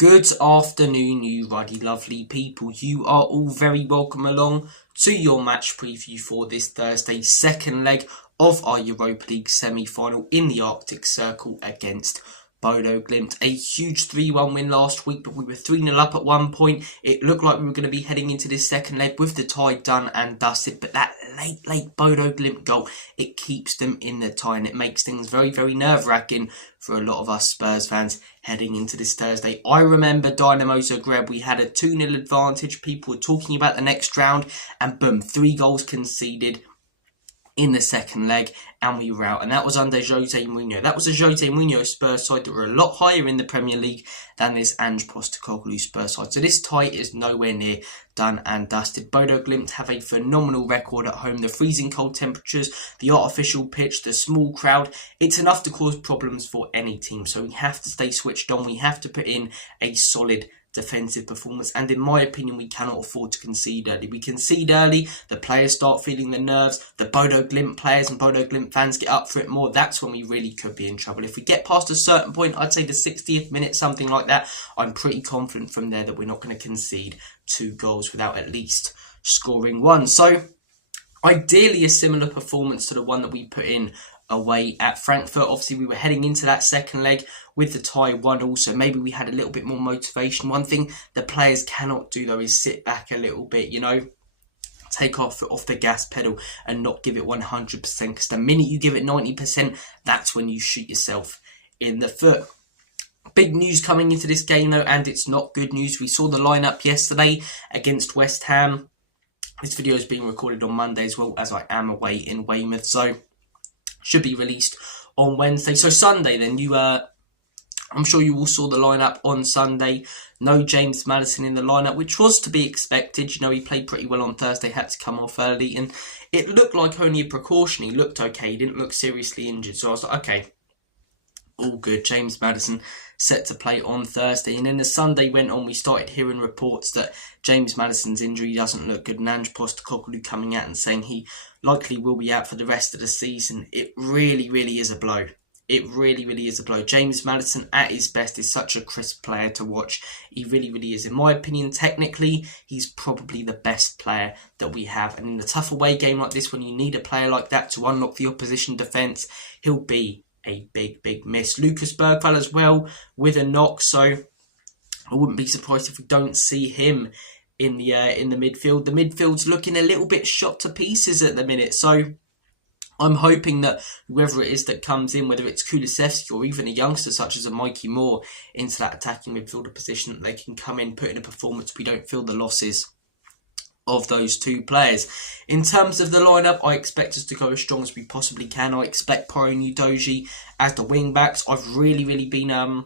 Good afternoon, you ruddy lovely people. You are all very welcome along to your match preview for this Thursday second leg of our Europa League semi-final in the Arctic Circle against Bodo Glimt. A huge 3-1 win last week, but we were 3-0 up at one point. It looked like we were going to be heading into this second leg with the tie done and dusted, but that late Bodo Glimt goal, it keeps them in the tie and it makes things very, very nerve-wracking for a lot of us Spurs fans heading into this Thursday. I remember Dynamo Zagreb, we had a 2-0 advantage. People were talking about the next round and boom, 3 goals conceded in the second leg and we were out, and that was under Jose Mourinho. That was a Jose Mourinho Spurs side that were a lot higher in the Premier League than this Ange Postecoglou Spurs side. So this tie is nowhere near done and dusted. Bodo Glimt have a phenomenal record at home. The freezing cold temperatures, the artificial pitch, the small crowd, it's enough to cause problems for any team. So we have to stay switched on. We have to put in a solid defensive performance, and in my opinion we cannot afford to concede early. We concede early, the players start feeling the nerves, the Bodo Glimt players and Bodo Glimt fans get up for it more. That's when we really could be in trouble. If we get past a certain point, I'd say the 60th minute, something like that, I'm pretty confident from there that we're not going to concede 2 goals without at least scoring 1. So ideally a similar performance to the one that we put in away at Frankfurt. Obviously we were heading into that second leg with the tie 1-1, so maybe we had a little bit more motivation. One thing the players cannot do though is sit back a little bit, take off the gas pedal and not give it 100%, because the minute you give it 90%, that's when you shoot yourself in the foot. Big news coming into this game though, and it's not good news. We saw the lineup yesterday against West Ham. This video is being recorded on Monday as well, as I am away in Weymouth, so should be released on Wednesday. So Sunday then, I'm sure you all saw the lineup on Sunday. No James Maddison in the lineup, which was to be expected. He played pretty well on Thursday, had to come off early, and it looked like only a precaution. He looked okay, he didn't look seriously injured. So I was like, okay, all good. James Maddison set to play on Thursday. And then the Sunday went on, we started hearing reports that James Maddison's injury doesn't look good. And Ange Postecoglou coming out and saying he likely will be out for the rest of the season. It really, really is a blow. It really, really is a blow. James Maddison at his best is such a crisp player to watch. He really, really is. In my opinion, technically, he's probably the best player that we have. And in a tough away game like this, when you need a player like that to unlock the opposition defence, he'll be a big, big miss. Lucas Bergvall as well with a knock, so I wouldn't be surprised if we don't see him in the midfield. The midfield's looking a little bit shot to pieces at the minute, so I'm hoping that whoever it is that comes in, whether it's Kulusevski or even a youngster such as a Mikey Moore, into that attacking midfielder position, that they can come in, put in a performance. We don't feel the losses of those 2 players. In terms of the lineup, I expect us to go as strong as we possibly can. I expect Poro Udogie as the wing backs. I've really, really been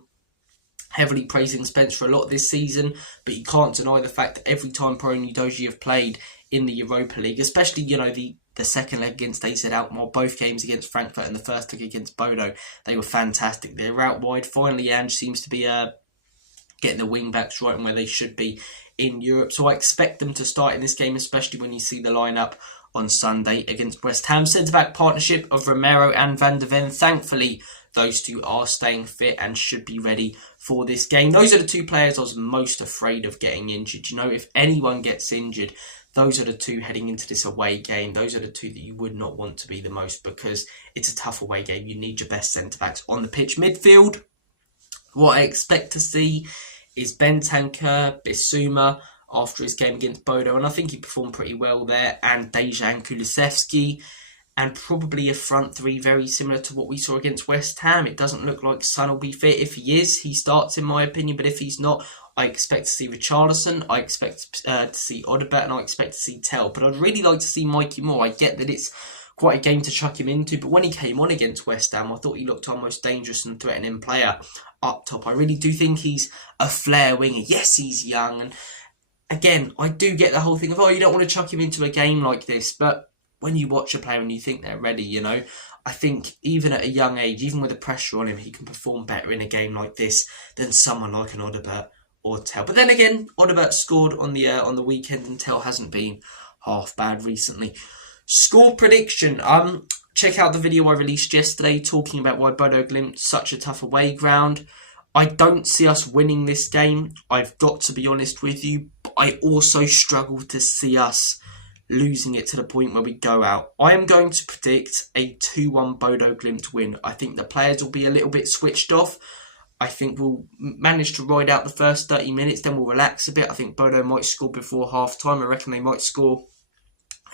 heavily praising Spence for a lot this season, but you can't deny the fact that every time Poro Udogie have played in the Europa League, especially the second leg against AZ Alkmaar, both games against Frankfurt and the first leg against Bodo, they were fantastic. They were out wide. Finally, Ange seems to be getting the wing backs right and where they should be in Europe. So I expect them to start in this game, especially when you see the lineup on Sunday against West Ham. Centre-back partnership of Romero and Van de Ven. Thankfully, those 2 are staying fit and should be ready for this game. Those are the 2 players I was most afraid of getting injured. If anyone gets injured, those are the 2 heading into this away game. Those are the 2 that you would not want to be the most, because it's a tough away game. You need your best centre-backs on the pitch. Midfield, what I expect to see is Bentancur, Bissouma after his game against Bodo, and I think he performed pretty well there, and Dejan Kulusevski, and probably a front 3 very similar to what we saw against West Ham. It doesn't look like Son will be fit. If he is, he starts in my opinion, but if he's not, I expect to see Richarlison, I expect to see Odobert, and I expect to see Tell. But I'd really like to see Mikey Moore. I get that it's quite a game to chuck him into, but when he came on against West Ham, I thought he looked our most dangerous and threatening player up top. I really do think he's a flair winger. Yes, he's young, and again, I do get the whole thing of, you don't want to chuck him into a game like this, but when you watch a player and you think they're ready, I think even at a young age, even with the pressure on him, he can perform better in a game like this than someone like an Odobert or Tell. But then again, Odobert scored on the weekend, and Tell hasn't been half bad recently. Score prediction. Check out the video I released yesterday talking about why Bodo Glimt such a tough away ground. I don't see us winning this game. I've got to be honest with you. But I also struggle to see us losing it to the point where we go out. I am going to predict a 2-1 Bodo Glimt win. I think the players will be a little bit switched off. I think we'll manage to ride out the first 30 minutes, then we'll relax a bit. I think Bodo might score before half-time. I reckon they might score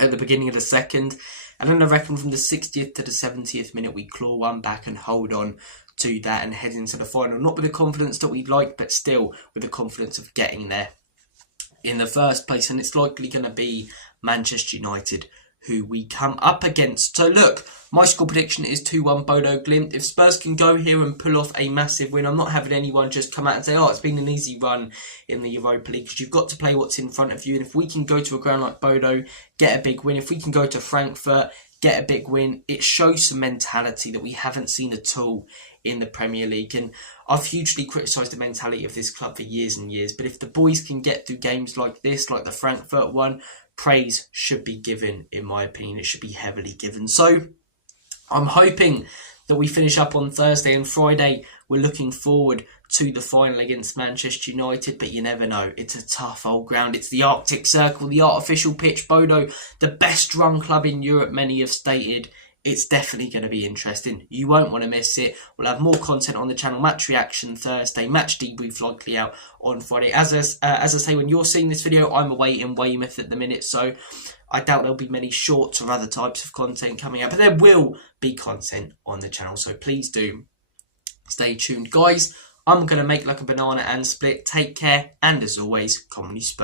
at the beginning of the second. And then I reckon from the 60th to the 70th minute, we claw one back and hold on to that and head into the final. Not with the confidence that we'd like, but still with the confidence of getting there in the first place. And it's likely going to be Manchester United who we come up against. So look, my score prediction is 2-1 Bodo Glimt. If Spurs can go here and pull off a massive win, I'm not having anyone just come out and say, oh, it's been an easy run in the Europa League, because you've got to play what's in front of you. And if we can go to a ground like Bodo, get a big win. If we can go to Frankfurt, get a big win, it shows some mentality that we haven't seen at all in the Premier League. And I've hugely criticised the mentality of this club for years and years. But if the boys can get through games like this, like the Frankfurt one, praise should be given, in my opinion. It should be heavily given. So I'm hoping that we finish up on Thursday and Friday. We're looking forward to the final against Manchester United, but you never know. It's a tough old ground. It's the Arctic Circle, the artificial pitch. Bodo, the best run club in Europe, many have stated. It's definitely going to be interesting. You won't want to miss it. We'll have more content on the channel. Match reaction Thursday. Match debrief likely out on Friday. As I say, when you're seeing this video, I'm away in Weymouth at the minute, so I doubt there'll be many shorts or other types of content coming out. But there will be content on the channel, so please do stay tuned. Guys, I'm going to make like a banana and split. Take care, and as always, come on you Spurs.